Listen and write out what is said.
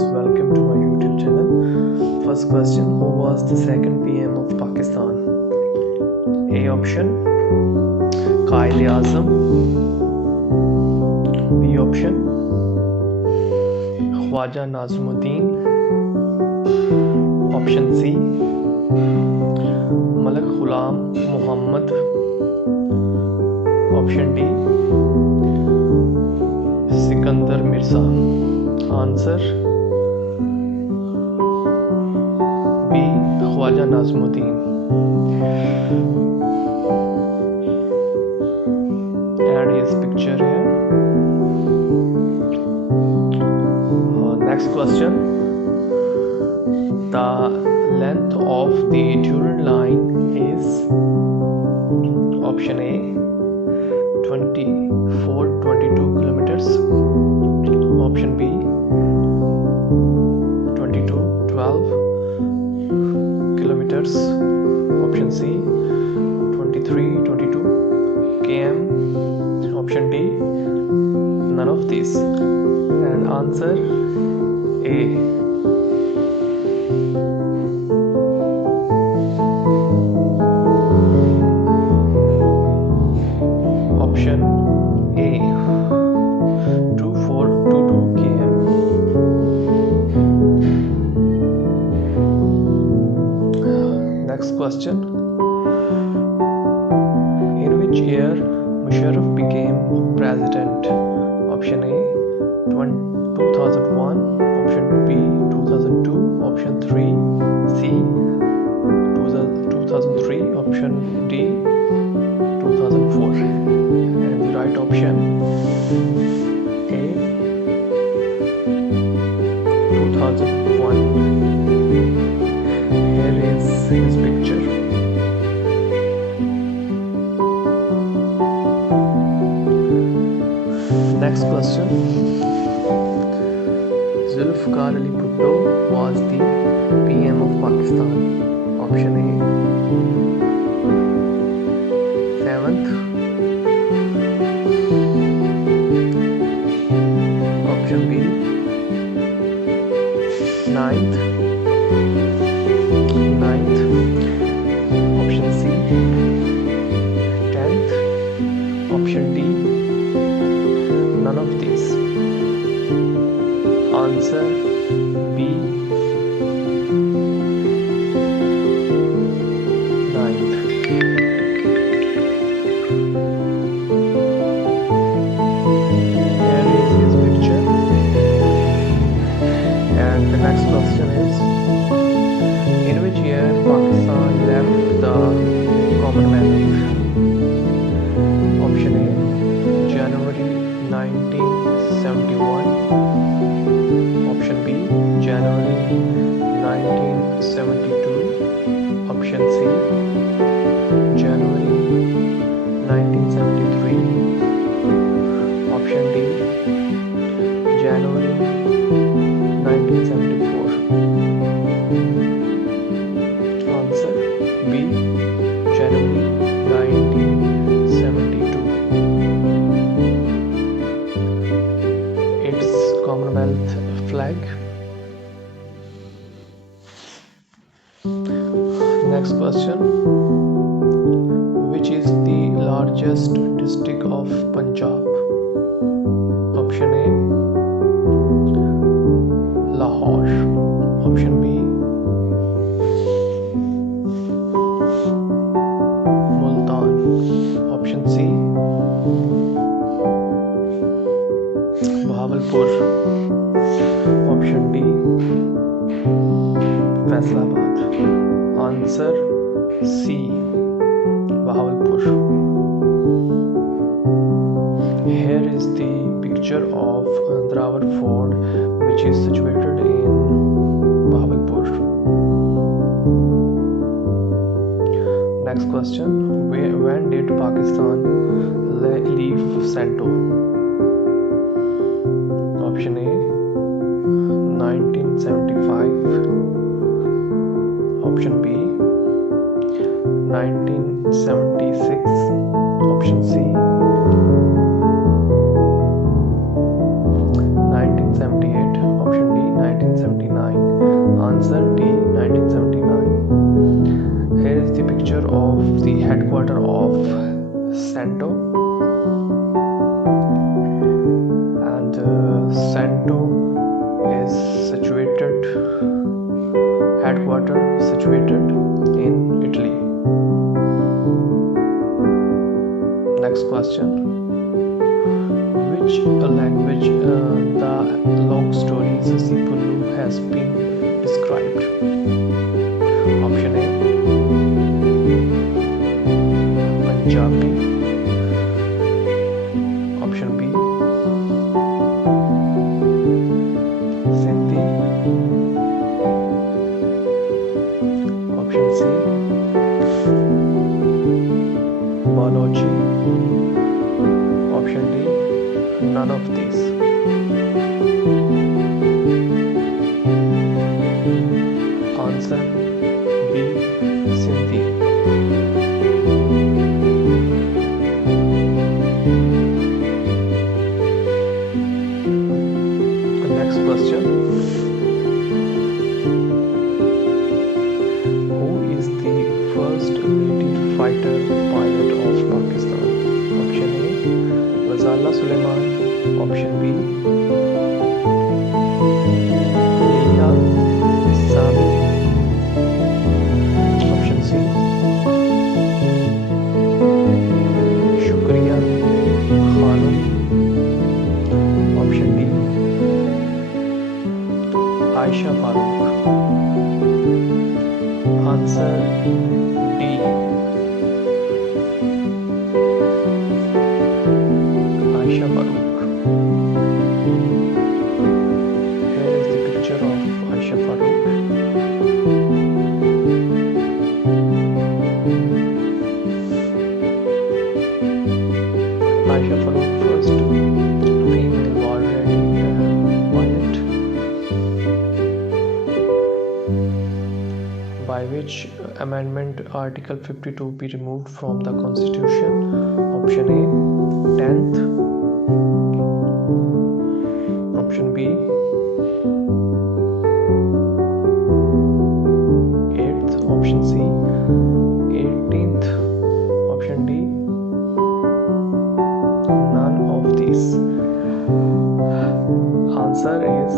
viewers, welcome to my YouTube channel. First question, who was the second PM of Pakistan? A option, Quaid-e-Azam. B option, Khwaja Nazimuddin. Option C, Malik Ghulam Muhammad. Option D, Sikandar Mirza. Answer B, Khwaja Nazimuddin. Add his picture here. Next question. The length of the Durand line is option A, 22 kilometers. Option B, 12 kilometers. Option C, 22 km. Option D, none of these. And answer A. Option A, 2422 km. Next question. In which year Musharraf became president? Option A, 2001. Option B, 2002. Option 3, C, 2003. Option D, 2004. And the right option A, 2001. Here is his picture. Next question. Zulfikar Ali Bhutto was the PM of Pakistan. Option A, 7th. Option B, 9th. Option C, 10th. Option D, none of these. Answer B, 9th. Here is his picture. And the next question is, in which year Pakistan left the Commonwealth? Option A, January 1971. Option B, January 1972. Option C, January 1973. Option D, January 1974. Answer B, January 1972. Its Commonwealth flag. Next question. Which is the largest district of Punjab? Option A, Lahore. Option B, Multan. Option C, Bahawalpur. Option D, Faisalabad. Answer C, Bahawalpur. Here is the picture of Drawar Fort, which is situated in Bahawalpur. Next question. When did Pakistan leave CENTO? Option A, 1975. Option B, 1976. Option C, 1978. Option D, 1979. Santo is headquarters situated in Italy. Next question. Which language the log stories Sipulu has been described? Option A, Punjabi. Option B, Sindhi. Option C, Balochi. Option D, none of these. Answer B, Sindhi. Next question. Who is the first lady fighter pilot of Pakistan? Option A, Ghazala Suleiman. Option B, Leila Sami. Option C, Shukriya Khanum. Option D, Aisha Farooq. Answer D, Aisha Farooq. Here is the picture of Aisha Farooq. Aisha Farooq, first female war-ready pilot. By which amendment Article 52 be removed from the Constitution? Option A, 10th. Option B, 8th. Option C, 18th. Option D, none of these. Answer is